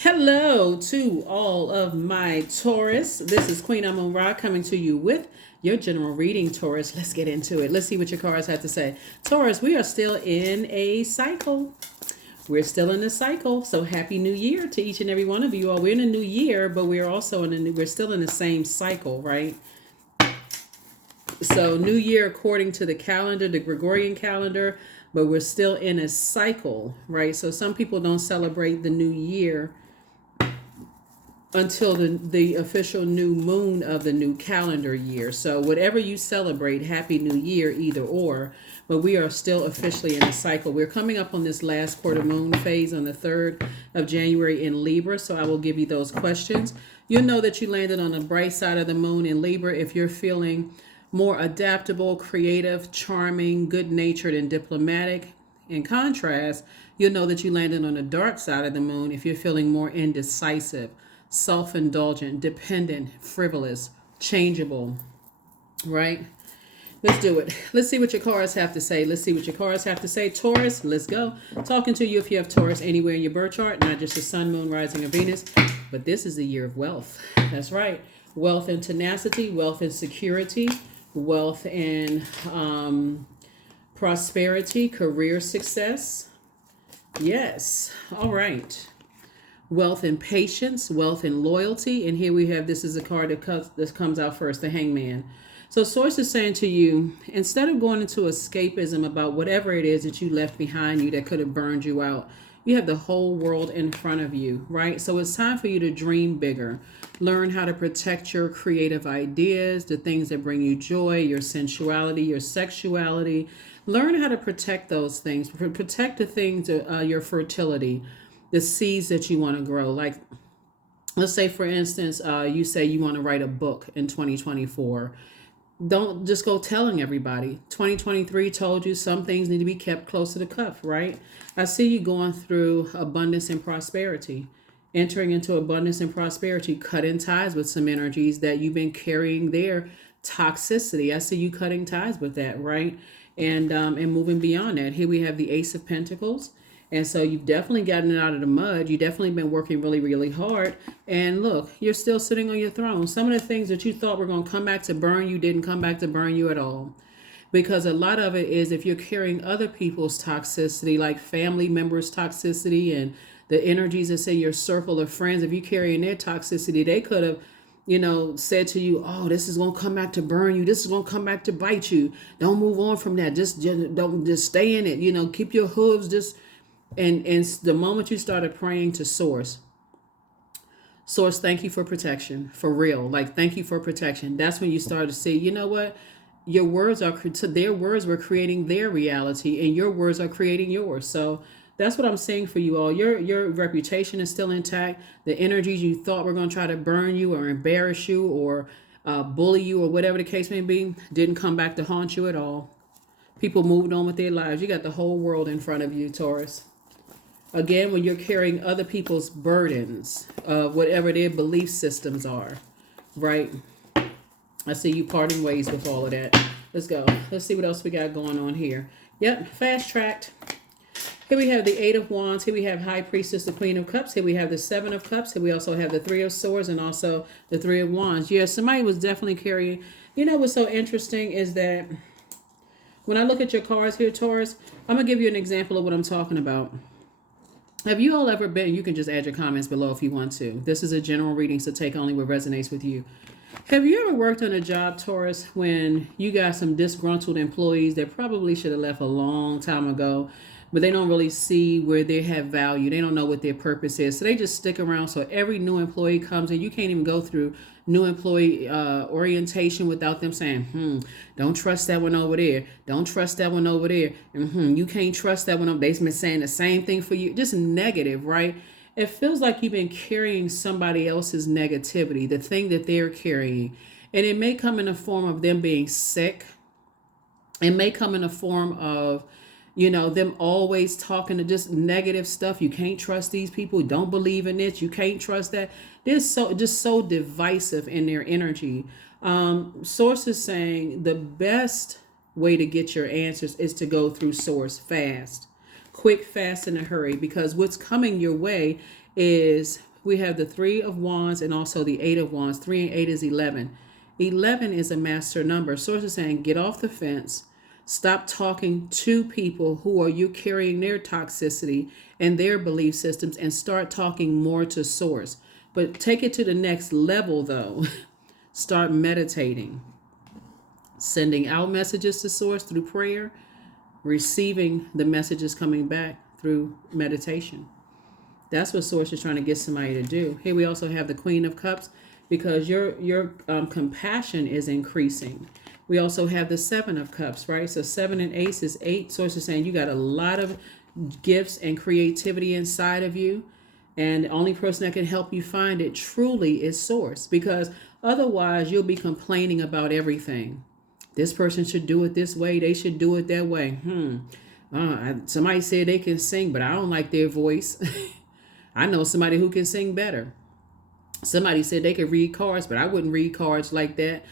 Hello to all of my Taurus. This is Queen Amun Ra coming to you with your general reading, Taurus. Let's get into it. Let's see what your cards have to say. Taurus, we are still in a cycle. We're still in a cycle. So happy new year to each and every one of you all. We're in a new year, but we're also we're still in the same cycle, right? So new year according to the calendar, the Gregorian calendar, but we're still in a cycle, right? So some people don't celebrate the new year until the official new moon of the new calendar year. So whatever you celebrate, happy new year, either or. But we are still officially in a cycle. We're coming up on this last quarter moon phase on the 3rd of January in Libra. So I will give you those questions. You'll know that you landed on the bright side of the moon in Libra if you're feeling more adaptable, creative, charming, good-natured, and diplomatic. In contrast, you'll know that you landed on the dark side of the moon if you're feeling more indecisive, self-indulgent, dependent, frivolous, changeable, right? Let's do it. Let's see what your cards have to say. Let's see what your cards have to say. Taurus, let's go. Talking to you if you have Taurus anywhere in your birth chart, not just the sun, moon, rising, or Venus, but this is the year of wealth. That's right. Wealth and tenacity, wealth and security, wealth and prosperity, career success. Yes. All right. Wealth and patience, wealth and loyalty. And here we have, this is a card that comes out first, the Hangman. So Source is saying to you, instead of going into escapism about whatever it is that you left behind you that could have burned you out, you have the whole world in front of you, right? So it's time for you to dream bigger. Learn how to protect your creative ideas, the things that bring you joy, your sensuality, your sexuality. Learn how to protect those things. Protect the things, your fertility, the seeds that you want to grow. Like, let's say, for instance, you say you want to write a book in 2024. Don't just go telling everybody. 2023 told you some things need to be kept close to the cuff, right? I see you going through abundance and prosperity, entering into abundance and prosperity, cutting ties with some energies that you've been carrying there. Toxicity. I see you cutting ties with that, right? And moving beyond that. Here we have the Ace of Pentacles. And so you've definitely gotten it out of the mud. You've definitely been working really, really hard. And look, you're still sitting on your throne. Some of the things that you thought were going to come back to burn you didn't come back to burn you at all. Because a lot of it is if you're carrying other people's toxicity, like family members' toxicity and the energies that's in your circle of friends, if you're carrying their toxicity, they could have said to you, oh, this is going to come back to burn you. This is going to come back to bite you. Don't move on from that. Just don't just stay in it. Keep your hooves just. And the moment you started praying to Source, thank you for protection, for real. Like, thank you for protection. That's when you started to see, you know what? Your words their words were creating their reality, and your words are creating yours. So that's what I'm saying for you all. Your reputation is still intact. The energies you thought were going to try to burn you or embarrass you or bully you or whatever the case may be didn't come back to haunt you at all. People moved on with their lives. You got the whole world in front of you, Taurus. Again, when you're carrying other people's burdens, whatever their belief systems are, right? I see you parting ways with all of that. Let's go. Let's see what else we got going on here. Yep, fast tracked. Here we have the Eight of Wands. Here we have High Priestess, the Queen of Cups. Here we have the Seven of Cups. Here we also have the Three of Swords and also the Three of Wands. Yeah, somebody was definitely carrying. What's so interesting is that when I look at your cards here, Taurus, I'm going to give you an example of what I'm talking about. Have you all ever been, you can just add your comments below if you want to. This is a general reading, so take only what resonates with you. Have you ever worked on a job, Taurus, when you got some disgruntled employees that probably should have left a long time ago, but they don't really see where they have value. They don't know what their purpose is. So they just stick around. So every new employee comes in. You can't even go through new employee orientation without them saying, don't trust that one over there. Don't trust that one over there. You can't trust that one. They've been saying the same thing for you. Just negative, right? It feels like you've been carrying somebody else's negativity, the thing that they're carrying. And it may come in the form of them being sick. It may come in the form of them always talking to just negative stuff. You can't trust these people. Don't believe in it. You can't trust that. They're so divisive in their energy. Source is saying the best way to get your answers is to go through Source fast. Quick, fast, in a hurry, because what's coming your way is we have the Three of Wands and also the Eight of Wands. 3 and 8 is 11. 11 is a master number. Source is saying get off the fence. Stop talking to people who are you carrying their toxicity and their belief systems, and start talking more to source. But take it to the next level though. Start meditating. Sending out messages to source through prayer, receiving the messages coming back through meditation. That's what source is trying to get somebody to do. Here we also have the Queen of Cups, because your compassion is increasing. We also have the Seven of Cups, right? So 7 and 8 is 8. Source is saying you got a lot of gifts and creativity inside of you. And the only person that can help you find it truly is source, because otherwise you'll be complaining about everything. This person should do it this way. They should do it that way. Somebody said they can sing, but I don't like their voice. I know somebody who can sing better. Somebody said they could read cards, but I wouldn't read cards like that.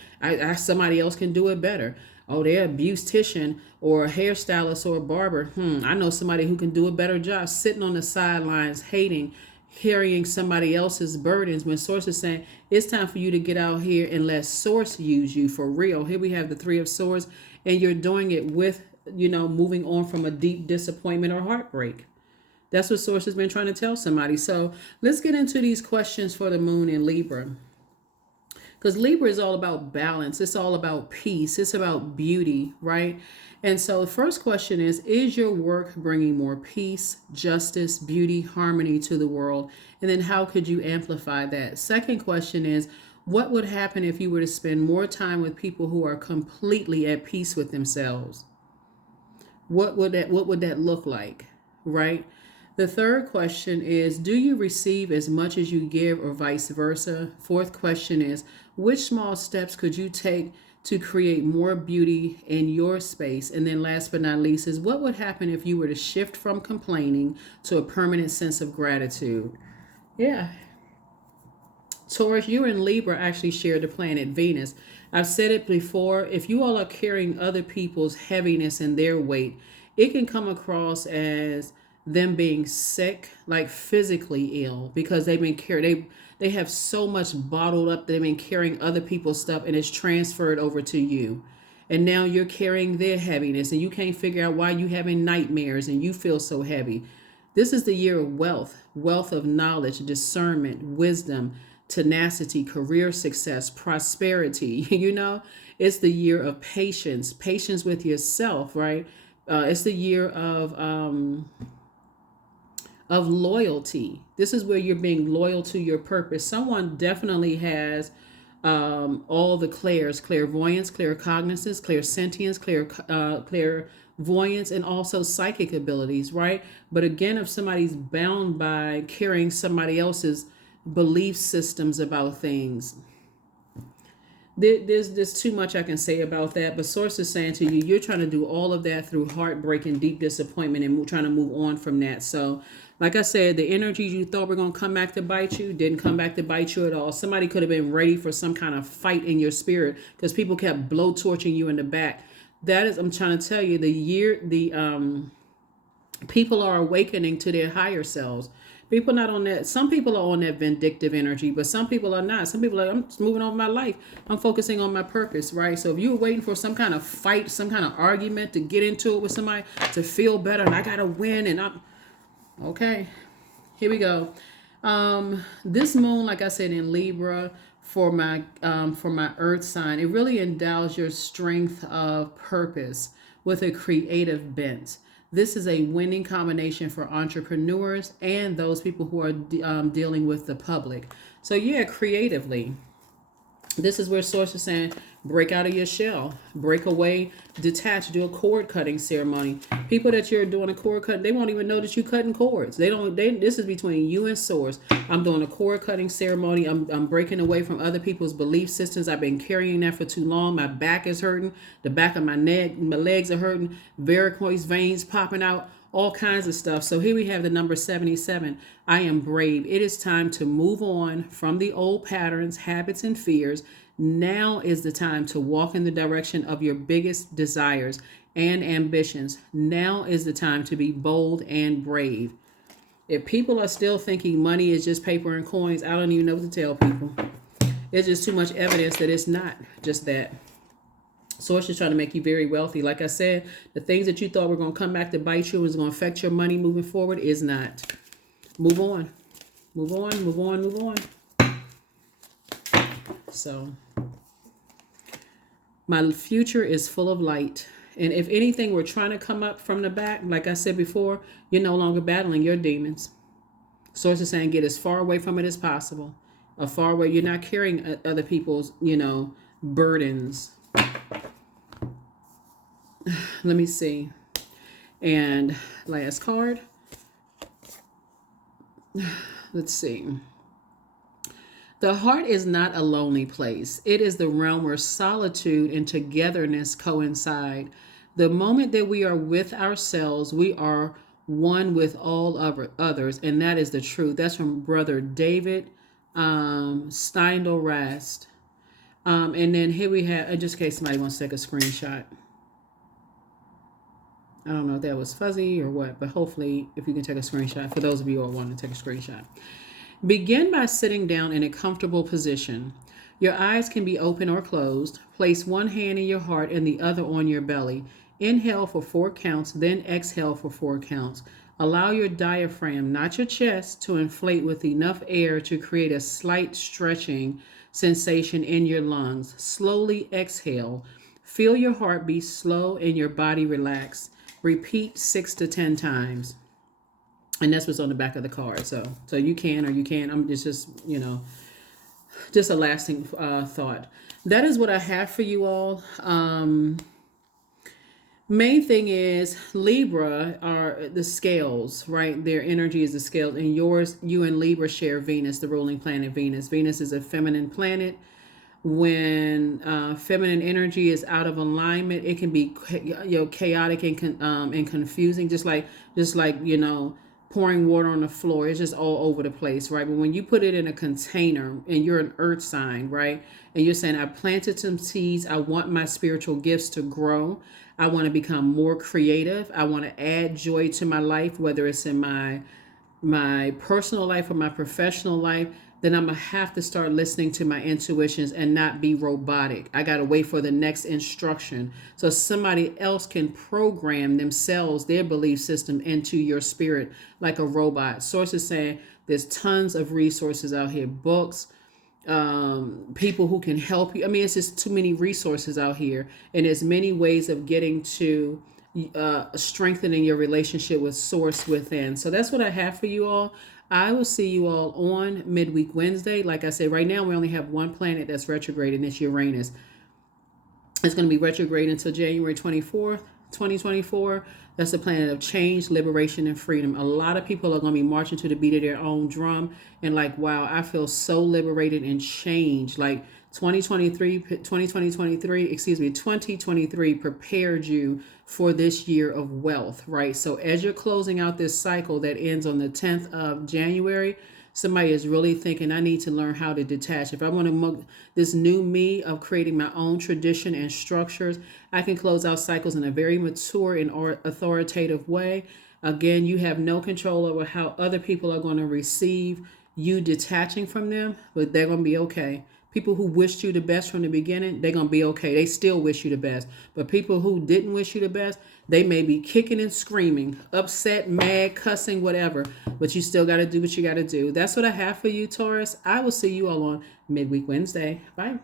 Somebody else can do it better. Oh, they're a beautician or a hairstylist or a barber. I know somebody who can do a better job. Sitting on the sidelines, hating, carrying somebody else's burdens, when source is saying it's time for you to get out here and let source use you for real. Here we have the Three of Swords, and you're doing it with, moving on from a deep disappointment or heartbreak. That's what source has been trying to tell somebody. So let's get into these questions for the moon in Libra. Because Libra is all about balance. It's all about peace. It's about beauty, right? And so the first question is your work bringing more peace, justice, beauty, harmony to the world? And then how could you amplify that? Second question is, what would happen if you were to spend more time with people who are completely at peace with themselves? What would that look like, right? The third question is, do you receive as much as you give, or vice versa? Fourth question is, which small steps could you take to create more beauty in your space? And then last but not least is, what would happen if you were to shift from complaining to a permanent sense of gratitude? Yeah. Taurus, you and Libra actually share the planet Venus. I've said it before, if you all are carrying other people's heaviness and their weight, it can come across as them being sick, like physically ill, because they've been carried. They have so much bottled up. They've been carrying other people's stuff, and it's transferred over to you. And now you're carrying their heaviness, and you can't figure out why you're having nightmares and you feel so heavy. This is the year of wealth of knowledge, discernment, wisdom, tenacity, career success, prosperity. It's the year of patience with yourself, right? It's the year of loyalty. This is where you're being loyal to your purpose. Someone definitely has all the clairs: clairvoyance, claircognizance, clairsentience, clairvoyance, and also psychic abilities, right? But again, if somebody's bound by carrying somebody else's belief systems about things, there's too much I can say about that. But source is saying to you, you're trying to do all of that through heartbreak and deep disappointment, and trying to move on from that. So like I said, the energies you thought were going to come back to bite you didn't come back to bite you at all. Somebody could have been ready for some kind of fight in your spirit, because people kept blowtorching you in the back. That is, I'm trying to tell you, people are awakening to their higher selves. People not on that. Some people are on that vindictive energy, but some people are not. Some people are like, I'm just moving on with my life. I'm focusing on my purpose, right? So if you were waiting for some kind of fight, some kind of argument to get into it with somebody to feel better, and I gotta win, and I'm okay. Here we go. This moon, like I said, in Libra for my earth sign, it really endows your strength of purpose with a creative bent. This is a winning combination for entrepreneurs and those people who are dealing with the public. So yeah, creatively, this is where source is saying, break out of your shell, break away, detach, do a cord cutting ceremony. People that you're doing a cord cut, they won't even know that you're cutting cords. This is between you and source. I'm doing a cord cutting ceremony. I'm breaking away from other people's belief systems. I've been carrying that for too long. My back is hurting. The back of my neck, my legs are hurting. Varicose veins popping out. All kinds of stuff. So here we have the number 77. I am brave. It is time to move on from the old patterns, habits, and fears. Now is the time to walk in the direction of your biggest desires and ambitions. Now is the time to be bold and brave. If people are still thinking money is just paper and coins, I don't even know what to tell people. It's just too much evidence that it's not just that. Source is trying to make you very wealthy. Like I said, the things that you thought were going to come back to bite you and was going to affect your money moving forward is not. Move on. Move on, move on, move on. So, my future is full of light. And if anything were trying to come up from the back, like I said before, you're no longer battling your demons. Source is saying get as far away from it as possible. Far away, you're not carrying other people's, burdens. Let me see. And last card. Let's see. The heart is not a lonely place. It is the realm where solitude and togetherness coincide. The moment that we are with ourselves, we are one with all others, and that is the truth. That's from Brother David Steindl Rast. And then here we have, just in case somebody wants to take a screenshot. I don't know if that was fuzzy or what, but hopefully if you can take a screenshot, for those of you who want to take a screenshot. Begin by sitting down in a comfortable position. Your eyes can be open or closed. Place one hand in your heart and the other on your belly. Inhale for 4 counts, then exhale for 4 counts. Allow your diaphragm, not your chest, to inflate with enough air to create a slight stretching sensation in your lungs. Slowly exhale. Feel your heart be slow and your body relax. Repeat 6 to 10 times. And that's what's on the back of the card. So you can or you can't. It's just a lasting thought. That is what I have for you all. Main thing is Libra are the scales, right? Their energy is the scales. And you and Libra share Venus, the ruling planet Venus. Venus is a feminine planet. When feminine energy is out of alignment, it can be chaotic and confusing, just like pouring water on the floor. It's just all over the place, right? But when you put it in a container and you're an earth sign, right? And you're saying, I planted some seeds. I want my spiritual gifts to grow. I want to become more creative. I want to add joy to my life, whether it's in my personal life or my professional life. Then I'm going to have to start listening to my intuitions and not be robotic. I got to wait for the next instruction so somebody else can program themselves, their belief system into your spirit like a robot. Sources saying there's tons of resources out here, books, people who can help you. I mean, it's just too many resources out here, and there's many ways of getting to strengthening your relationship with Source within. So that's what I have for you all. I will see you all on midweek Wednesday. Like I said, right now we only have one planet that's retrograde, and it's Uranus. It's going to be retrograde until January 24th, 2024. That's the planet of change, liberation, and freedom. A lot of people are going to be marching to the beat of their own drum and like, wow, I feel so liberated and changed. Like 2023 prepared you for this year of wealth, right? So as you're closing out this cycle that ends on the 10th of January, somebody is really thinking, I need to learn how to detach. If I want to this new me of creating my own tradition and structures, I can close out cycles in a very mature and authoritative way. Again, you have no control over how other people are going to receive you detaching from them, but they're going to be okay. People who wished you the best from the beginning, they're going to be okay. They still wish you the best. But people who didn't wish you the best, they may be kicking and screaming, upset, mad, cussing, whatever. But you still got to do what you got to do. That's what I have for you, Taurus. I will see you all on midweek Wednesday. Bye.